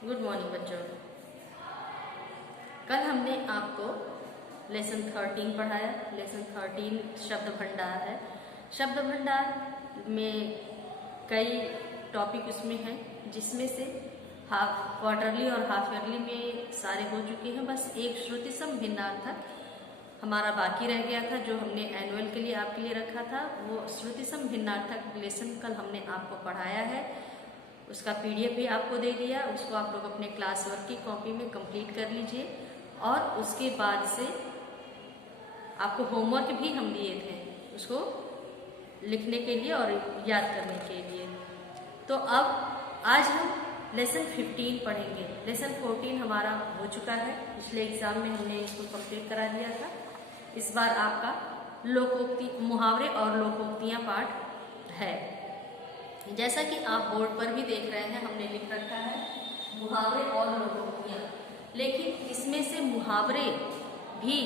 Good morning बच्चों। कल हमने आपको लेसन 13 पढ़ाया। लेसन 13 शब्द भंडार है। शब्द भंडार में कई टॉपिक उसमें हैं, जिसमें से हाफ क्वार्टरली और हाफ ईयरली में सारे हो चुके हैं। बस एक श्रुति सम भिन्नार्थक हमारा बाकी रह गया था, जो हमने एनुअल के लिए आपके लिए रखा था। वो श्रुति सम भिन्नार्थक लेसन कल हमने आपको पढ़ाया है। उसका पीडीएफ भी आपको दे दिया। उसको आप लोग अपने क्लास वर्क की कॉपी में कंप्लीट कर लीजिए। और उसके बाद से आपको होमवर्क भी हम दिए थे, उसको लिखने के लिए और याद करने के लिए। तो अब आज हम लेसन 15 पढ़ेंगे। लेसन 14 हमारा हो चुका है, पिछले एग्जाम में हमने इसको कंप्लीट करा दिया था। इस बार आपका लोकोक्ति, मुहावरे और लोकोक्तियां पाठ है। जैसा कि आप बोर्ड पर भी देख रहे हैं, हमने लिख रखा है मुहावरे और लोकोक्तियां, लेकिन इसमें से मुहावरे भी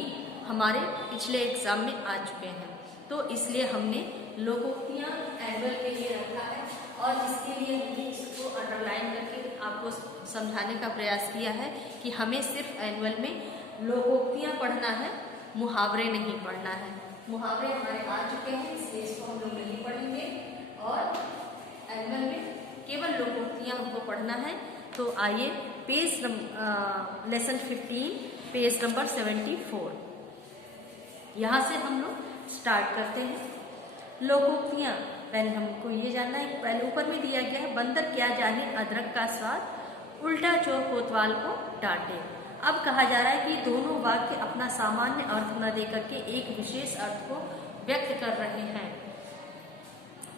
हमारे पिछले एग्जाम में आ चुके हैं, तो इसलिए हमने लोकोक्तियां एनुअल के लिए रखा है। और इसके लिए हमने इसको अंडरलाइन करके आपको समझाने का प्रयास किया है कि हमें सिर्फ एनुअल में लोकोक्तियां पढ़ना है, मुहावरे नहीं पढ़ना है। मुहावरे हमारे आ चुके हैं, इसलिए इसको हम लोग नहीं पढ़ेंगे और एनुअल में केवल लोकोक्तियां हमको पढ़ना है। तो आइए पेज लेसन 15 पेज नंबर 74 यहाँ से हम लोग स्टार्ट करते हैं। लोकोक्तियां, पहले हमको ये जानना है, पहले ऊपर में दिया गया है, बंदर क्या जाने अदरक का स्वाद, उल्टा चोर कोतवाल को डांटे। अब कहा जा रहा है कि दोनों वाक्य अपना सामान्य अर्थ न देकर के एक विशेष अर्थ को व्यक्त कर रहे हैं।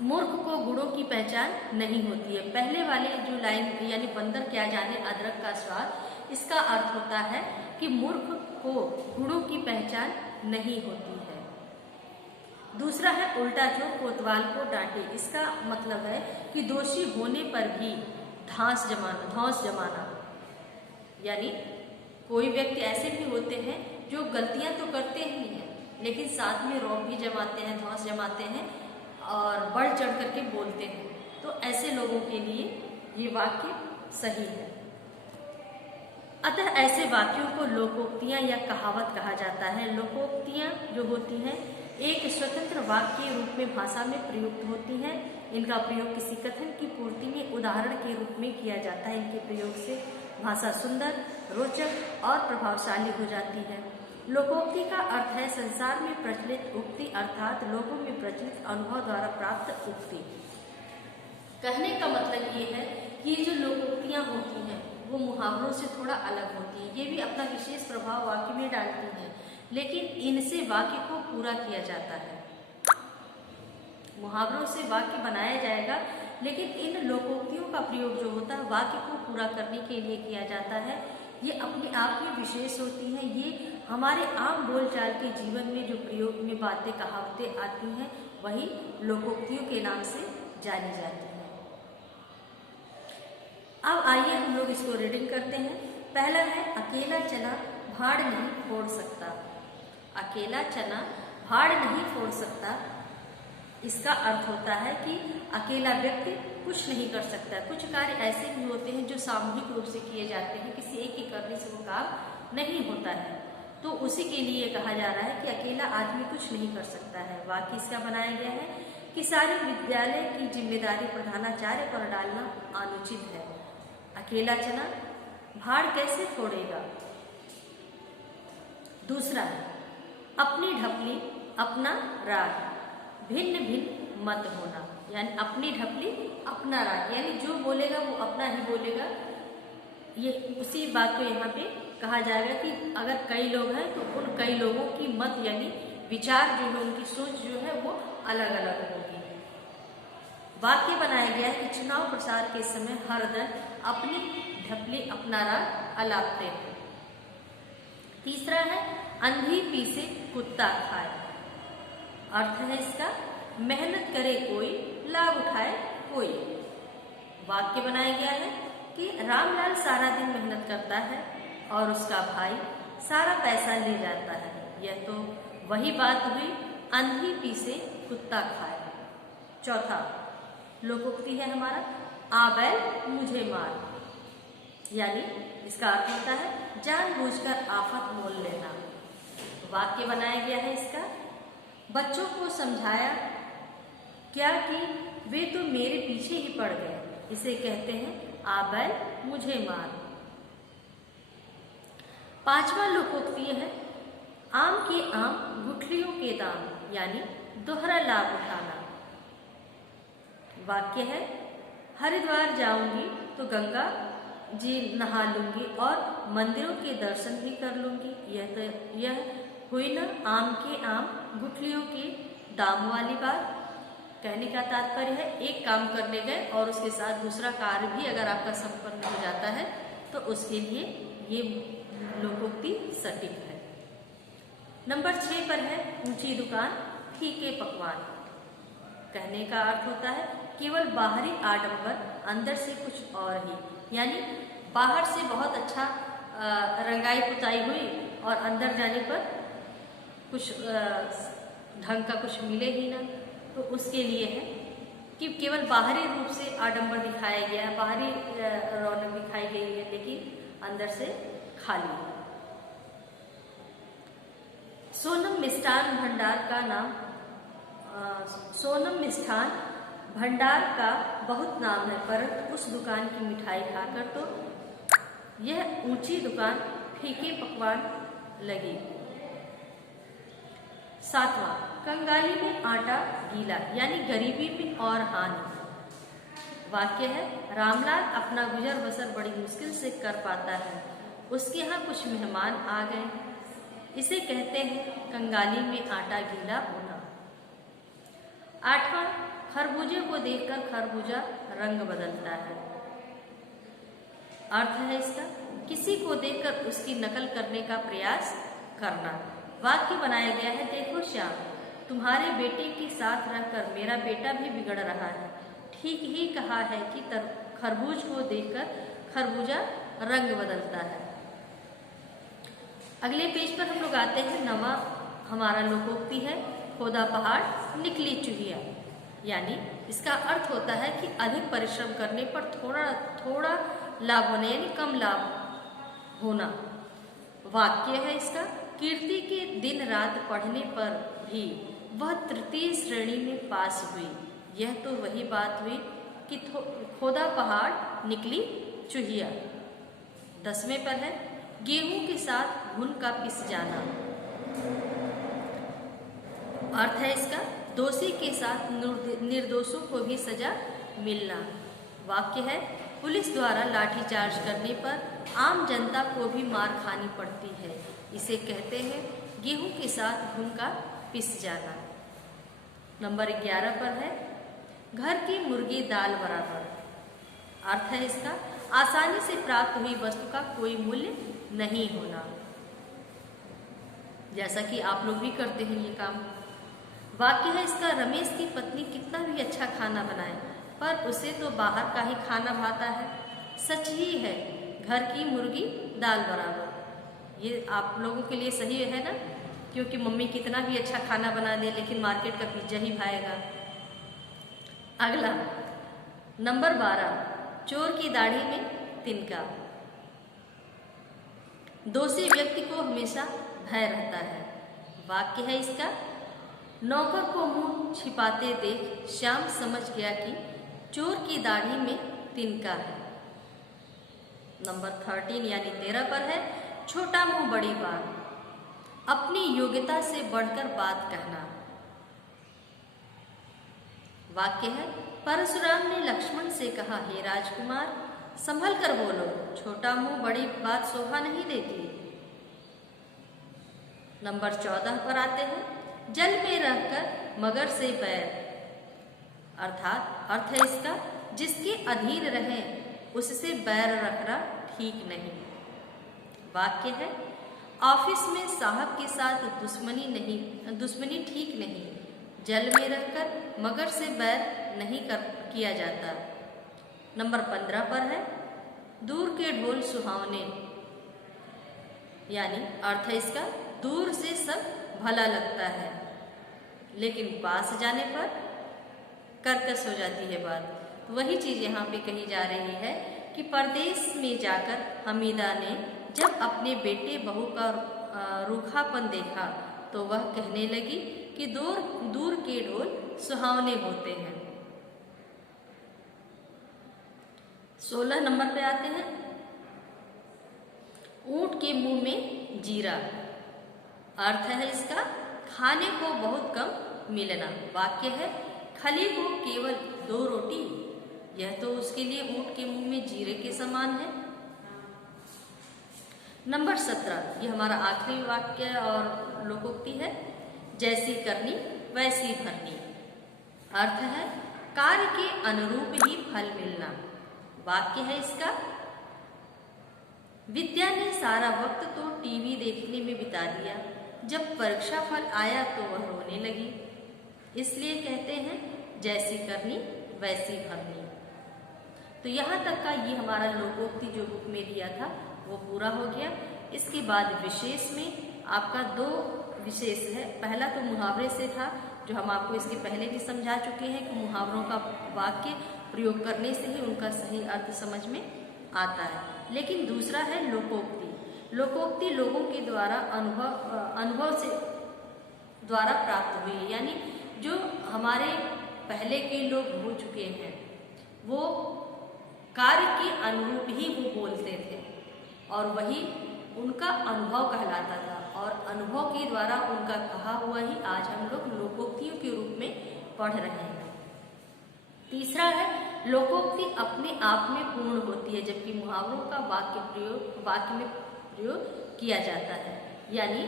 मूर्ख को गुणों की पहचान नहीं होती है। पहले वाले जो लाइन यानी बंदर क्या जाने अदरक का स्वाद, इसका अर्थ होता है कि मूर्ख को गुणों की पहचान नहीं होती है। दूसरा है उल्टा चोर कोतवाल को डांटे। इसका मतलब है कि दोषी होने पर भी धौंस जमाना, यानी कोई व्यक्ति ऐसे भी होते हैं जो गलतियां तो करते ही हैं, लेकिन साथ में रौब भी जमाते हैं, धौंस जमाते हैं और बढ़ चढ़ करके बोलते हैं। तो ऐसे लोगों के लिए ये वाक्य सही है। अतः ऐसे वाक्यों को लोकोक्तियां या कहावत कहा जाता है। लोकोक्तियां जो होती हैं एक स्वतंत्र वाक्य के रूप में भाषा में प्रयुक्त होती हैं। इनका प्रयोग किसी कथन की पूर्ति में उदाहरण के रूप में किया जाता है। इनके प्रयोग से भाषा सुंदर, रोचक और प्रभावशाली हो जाती है। लोकोक्ति का अर्थ है संसार में प्रचलित उक्ति, अर्थात लोगों में प्रचलित अनुभव द्वारा प्राप्त उक्ति। कहने का मतलब ये है कि ये जो लोकोक्तियां होती हैं वो मुहावरों से थोड़ा अलग होती है। ये भी अपना विशेष प्रभाव वाक्य में डालती हैं, लेकिन इनसे वाक्य को पूरा किया जाता है। मुहावरों से वाक्य बनाया जाएगा, लेकिन इन लोकोक्तियों का प्रयोग जो होता है वाक्य को पूरा करने के लिए किया जाता है। ये अपने आप में विशेष होती हैं। ये हमारे आम बोलचाल के जीवन में जो प्रयोग में बातें कहावतें आती हैं, वही लोकोक्तियों के नाम से जानी जाती हैं। अब आइए हम लोग इसको रीडिंग करते हैं। पहला है अकेला चना भाड़ नहीं फोड़ सकता। अकेला चना भाड़ नहीं फोड़ सकता, इसका अर्थ होता है कि अकेला व्यक्ति कुछ नहीं कर सकता। कुछ कार्य ऐसे भी होते हैं जो सामूहिक रूप से किए जाते हैं, किसी एक के करने से वो काम नहीं होता है। तो उसी के लिए कहा जा रहा है कि अकेला आदमी कुछ नहीं कर सकता है। वाक्य इसका बनाया गया है कि सारे विद्यालय की जिम्मेदारी प्रधानाचार्य पर डालना अनुचित है। अकेला चना भाड़ कैसे फोड़ेगा। दूसरा है अपनी ढपली अपना राग, भिन्न भिन्न मत होना। यानी अपनी ढपली अपना राग, यानी जो बोलेगा वो अपना ही बोलेगा। ये उसी बात को यहाँ पे कहा जाएगा कि अगर कई लोग हैं तो उन कई लोगों की मत यानी विचार जो है, उनकी सोच जो है वो अलग अलग होगी। वाक्य बनाया गया है कि चुनाव प्रचार के समय हर दल अपनी ढपली अपना राग अलापते हैं। तीसरा है अंधी पीसे कुत्ता खाए। अर्थ है इसका मेहनत करे कोई, लाभ उठाए कोई। वाक्य बनाया गया है कि रामलाल सारा दिन मेहनत करता है और उसका भाई सारा पैसा ले जाता है। यह तो वही बात हुई, अंधी पीसे कुत्ता खाए। चौथा लोकोक्ति है हमारा आ बैल मुझे मार। यानी इसका अर्थ होता है जानबूझकर आफत मोल लेना। वाक्य बनाया गया है इसका। बच्चों को समझाया क्या कि वे तो मेरे पीछे ही पड़ गए। इसे कहते हैं आ बैल मुझे मार। पांचवा लोकोक्ति है आम के आम गुठलियों के दाम, यानी दोहरा लाभ उठाना। वाक्य है हरिद्वार जाऊंगी तो गंगा जी नहा लूंगी और मंदिरों के दर्शन भी कर लूंगी। यह हुई ना आम के आम गुठलियों के दाम वाली बात। कहने का तात्पर्य है एक काम करने गए और उसके साथ दूसरा कार्य भी अगर आपका संपन्न हो जाता है तो उसके लिए ये लोकोक्ति सटीक है। नंबर 6 पर है ऊंची दुकान फीके पकवान। कहने का अर्थ होता है केवल बाहरी आडंबर, अंदर से कुछ और ही। यानी बाहर से बहुत अच्छा रंगाई पुताई हुई और अंदर जाने पर कुछ ढंग का कुछ मिले ही ना, तो उसके लिए है कि केवल बाहरी रूप से आडंबर दिखाया गया, बाहरी रौनक दिखाई गई है, लेकिन अंदर से खाली। सोनम मिष्ठान भंडार का नाम सोनम मिष्ठान भंडार का बहुत नाम है, परंतु उस दुकान की मिठाई खाकर तो यह ऊंची दुकान फीके पकवान लगी। 7वां कंगाली में आटा गीला, यानी गरीबी में और हानि। वाक्य है रामलाल अपना गुजर बसर बड़ी मुश्किल से कर पाता है, उसके यहाँ कुछ मेहमान आ गए। इसे कहते हैं कंगाली में आटा गीला होना। 8वां खरबूजे को देखकर खरबूजा रंग बदलता है। अर्थ है इसका किसी को देखकर उसकी नकल करने का प्रयास करना। वाक्य बनाया गया है देखो श्याम, तुम्हारे बेटे के साथ रहकर मेरा बेटा भी बिगड़ रहा है। ठीक ही कहा है कि खरबूज को देखकर खरबूजा रंग बदलता है। अगले पेज पर हम लोग आते हैं। 9वां हमारा लोकोक्ति है खोदा पहाड़ निकली चूहिया, यानी इसका अर्थ होता है कि अधिक परिश्रम करने पर थोड़ा लाभ होना, यानी कम लाभ होना। वाक्य है इसका कीर्ति के दिन रात पढ़ने पर भी वह तृतीय श्रेणी में पास हुई। यह तो वही बात हुई कि खोदा पहाड़ निकली चूहिया। 10वें पर है गेहूं के साथ घुन का पिस जाना। अर्थ है इसका दोषी के साथ निर्दोषों को भी सजा मिलना। वाक्य है पुलिस द्वारा लाठीचार्ज करने पर आम जनता को भी मार खानी पड़ती है। इसे कहते हैं गेहूं के साथ घुन का पिस जाना। नंबर 11 पर है घर की मुर्गी दाल बराबर। अर्थ है इसका आसानी से प्राप्त हुई वस्तु का कोई मूल्य नहीं होना। जैसा कि आप लोग भी करते हैं ये काम। वाक्य है इसका रमेश की पत्नी कितना भी अच्छा खाना बनाए पर उसे तो बाहर का ही खाना भाता है। सच ही है घर की मुर्गी दाल बराबर। ये आप लोगों के लिए सही है ना, क्योंकि मम्मी कितना भी अच्छा खाना बना दे लेकिन मार्केट का पिज्जा ही भाएगा। अगला नंबर 12 चोर की दाढ़ी में तिनका। दोषी व्यक्ति को हमेशा भय रहता है। वाक्य है इसका नौकर को मुंह छिपाते देख श्याम समझ गया कि चोर की दाढ़ी में तिनका है। नंबर 13 यानी 13 पर है छोटा मुंह बड़ी बात, अपनी योग्यता से बढ़कर बात कहना। वाक्य है परशुराम ने लक्ष्मण से कहा हे राजकुमार संभल कर बोलो, छोटा मुंह बड़ी बात शोभा नहीं देती। नंबर 14 पर आते हैं जल में रहकर मगर से बैर। अर्थात अर्थ है इसका जिसके अधीन रहे उससे बैर रखना ठीक नहीं। वाक्य है ऑफिस में साहब के साथ दुश्मनी ठीक नहीं। जल में रहकर मगर से बैर नहीं किया जाता। नंबर 15 पर है दूर के ढोल सुहावने, यानी अर्थ है इसका दूर से सब भला लगता है लेकिन पास जाने पर कर्कश हो जाती है बात। वही चीज यहाँ पे कही जा रही है कि परदेश में जाकर हमीदा ने जब अपने बेटे बहू का रूखापन देखा तो वह कहने लगी कि दूर दूर के ढोल सुहावने होते हैं। 16 नंबर पे आते हैं, ऊंट के मुंह में जीरा। अर्थ है इसका खाने को बहुत कम मिलना। वाक्य है खली को केवल 2 रोटी, यह तो उसके लिए ऊंट के मुंह में जीरे के समान है। नंबर 17, ये हमारा आखिरी वाक्य और लोकोक्ति है, जैसी करनी वैसी भरनी। अर्थ है कार्य के अनुरूप ही फल मिलना। वाक्य है इसका विद्या ने सारा वक्त तो टीवी देखने में बिता दिया, जब परीक्षा फल आया तो वह रोने लगी, इसलिए कहते हैं जैसी करनी वैसी भरनी। तो यहाँ तक का ये हमारा लोकोक्ति जो बुक में दिया था वो पूरा हो गया। इसके बाद विशेष में आपका 2 विशेष है। पहला तो मुहावरे से था, जो हम आपको इसके पहले भी समझा चुके हैं कि मुहावरों का वाक्य प्रयोग करने से ही उनका सही अर्थ समझ में आता है। लेकिन दूसरा है लोकोक्ति। लोकोक्ति लोगों के द्वारा अनुभव से द्वारा प्राप्त हुई है, यानी जो हमारे पहले के लोग हो चुके हैं वो कार्य के अनुरूप ही वो बोलते थे और वही उनका अनुभव कहलाता था, और अनुभव के द्वारा उनका कहा हुआ ही आज हम लोग लोकोक्तियों के रूप में पढ़ रहे हैं। तीसरा है लोकोक्ति अपने आप में पूर्ण होती है, जबकि मुहावरों का वाक्य में प्रयोग किया जाता है। यानी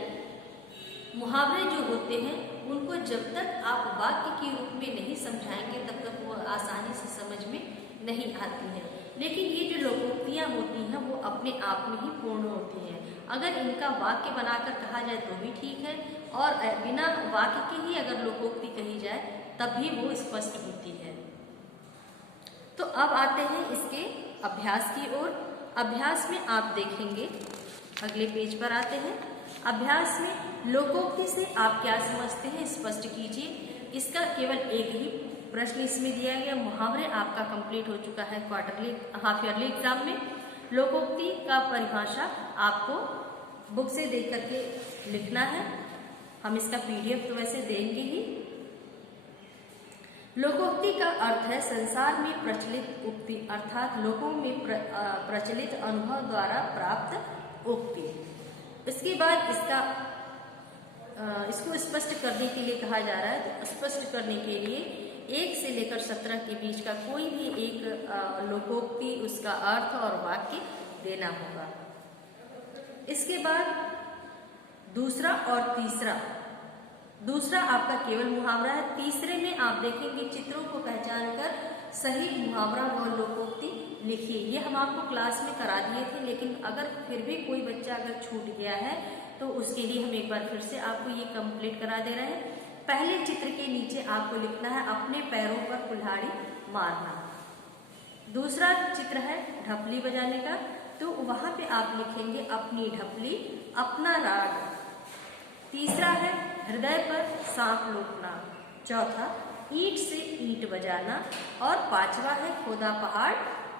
मुहावरे जो होते हैं उनको जब तक आप वाक्य के रूप में नहीं समझाएंगे तब तक वो आसानी से समझ में नहीं आती है। लेकिन ये जो लोकोक्तियाँ होती हैं वो अपने आप में ही पूर्ण होती हैं। अगर इनका वाक्य बनाकर कहा जाए तो भी ठीक है, और बिना वाक्य के ही अगर लोकोक्ति कही जाए तब भी वो स्पष्ट होती है। तो अब आते हैं इसके अभ्यास की ओर। अभ्यास में आप देखेंगे, अगले पेज पर आते हैं। अभ्यास में लोकोक्ति से आप क्या समझते हैं स्पष्ट कीजिए। इसका केवल एक ही प्रश्न इसमें दिया गया। मुहावरे आपका कंप्लीट हो चुका है क्वार्टरली हाफ ईयरली एग्जाम में। लोकोक्ति का परिभाषा आपको बुक से देख करके लिखना है। हम इसका PDF तो वैसे देंगे ही। लोकोक्ति का अर्थ है संसार में प्रचलित उक्ति, अर्थात लोगों में प्रचलित अनुभव द्वारा प्राप्त उक्ति। इसके बाद इसको स्पष्ट करने के लिए कहा जा रहा है। तो स्पष्ट करने के लिए 1 से लेकर 17 के बीच का कोई भी एक लोकोक्ति, उसका अर्थ और वाक्य देना होगा। इसके बाद दूसरा और तीसरा। दूसरा आपका केवल मुहावरा है। तीसरे में आप देखेंगे चित्रों को पहचान कर सही मुहावरा व लोकोक्ति लिखिए। ये हम आपको क्लास में करा दिए थे, लेकिन अगर फिर भी कोई बच्चा अगर छूट गया है तो उसके लिए हम एक बार फिर से आपको ये कंप्लीट करा दे रहे हैं। पहले चित्र के नीचे आपको लिखना है अपने पैरों पर कुल्हाड़ी मारना। दूसरा चित्र है ढपली बजाने का, तो वहां पे आप लिखेंगे अपनी ढपली अपना राग। तीसरा है हृदय पर सांप लोटना। चौथा ईंट से ईंट बजाना, और 5वां है खोदा पहाड़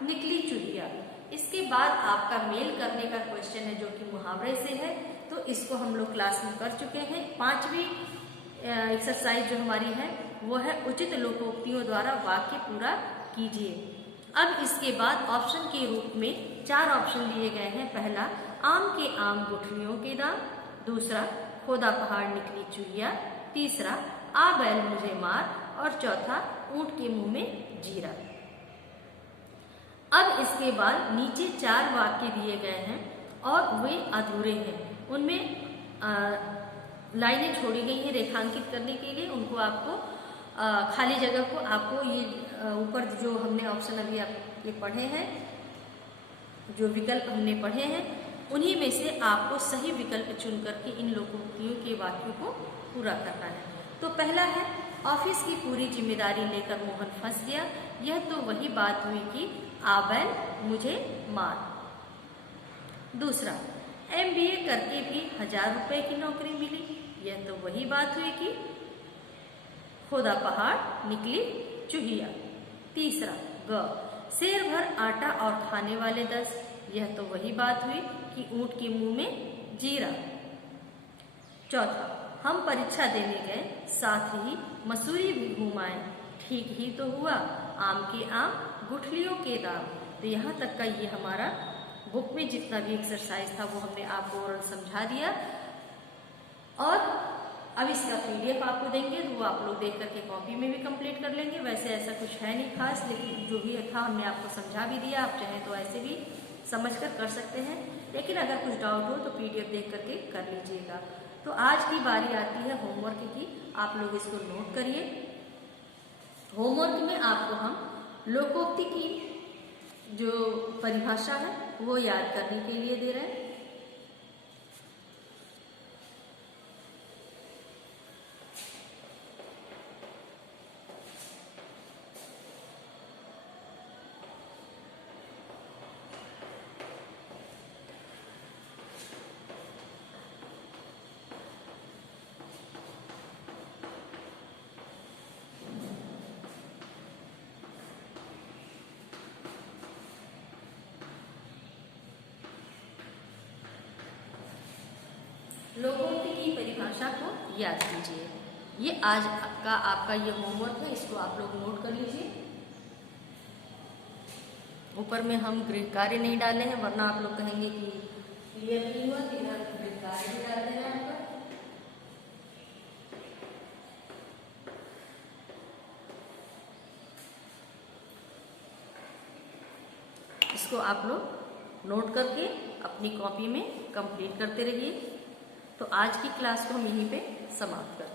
निकली चुहिया। इसके बाद आपका मेल करने का क्वेश्चन है जो कि मुहावरे से है, तो इसको हम लोग क्लास में कर चुके हैं। 5वीं एक्सरसाइज जो हमारी है वो है उचित लोकोक्तियों द्वारा वाक्य पूरा कीजिए। अब इसके बाद ऑप्शन के रूप में 4 ऑप्शन दिए गए हैं। पहला आम के आम गुठलियों के दाम, दूसरा खोदा पहाड़ निकली चुहिया, तीसरा आ बैल मुझे मार, और चौथा ऊंट के मुंह में जीरा। अब इसके बाद नीचे 4 वाक्य दिए गए हैं और वे अधूरे हैं। उनमें लाइनें छोड़ी गई हैं रेखांकित करने के लिए। उनको आपको खाली जगह को आपको ये ऊपर जो हमने ऑप्शन अभी आप ये पढ़े हैं, जो विकल्प हमने पढ़े हैं, उन्हीं में से आपको सही विकल्प चुन करके इन लोकोक्तियों के वाक्यों को पूरा करना है। तो पहला है ऑफिस की पूरी जिम्मेदारी लेकर मोहन फंस गया। यह तो वही बात हुई कि आ बैल मुझे मार। दूसरा MBA करके भी 1000 रुपए की नौकरी मिली। यह तो वही बात हुई कि खोदा पहाड़ निकली चुहिया। तीसरा ग शेर भर आटा और खाने वाले 10। यह तो वही बात हुई कि ऊंट के मुंह में जीरा। चौथा, हम परीक्षा देने गए, साथ ही मसूरी भी घूम आए, ठीक ही तो हुआ, आम के आम गुठलियों के दाम। तो यहाँ तक का ये हमारा बुक में जितना भी एक्सरसाइज था वो हमने आपको ओरल समझा दिया, और अब इसका PDF आपको देंगे तो वो आप लोग देख करके कॉपी में भी कंप्लीट कर लेंगे। वैसे ऐसा कुछ है नहीं खास, लेकिन जो भी था हमने आपको समझा भी दिया, आप चाहें तो ऐसे भी समझकर कर सकते हैं, लेकिन अगर कुछ डाउट हो तो PDF देख करके कर लीजिएगा। तो आज की बारी आती है होमवर्क की, आप लोग इसको नोट करिए। होमवर्क में आपको हम लोकोक्ति की जो परिभाषा है वो याद करने के लिए दे रहे हैं। लोकोक्ति की परिभाषा को याद कीजिए। ये आज का आपका ये होमवर्क है, इसको आप लोग नोट कर लीजिए। ऊपर में हम गृह कार्य नहीं डाले हैं, वरना आप लोग कहेंगे कि क्लियर नहीं हुआ, कि गृह कार्य भी डाल देना है। इसको आप लोग नोट करके अपनी कॉपी में कंप्लीट करते रहिए। तो आज की क्लास को हम यहीं पे समाप्त करते हैं।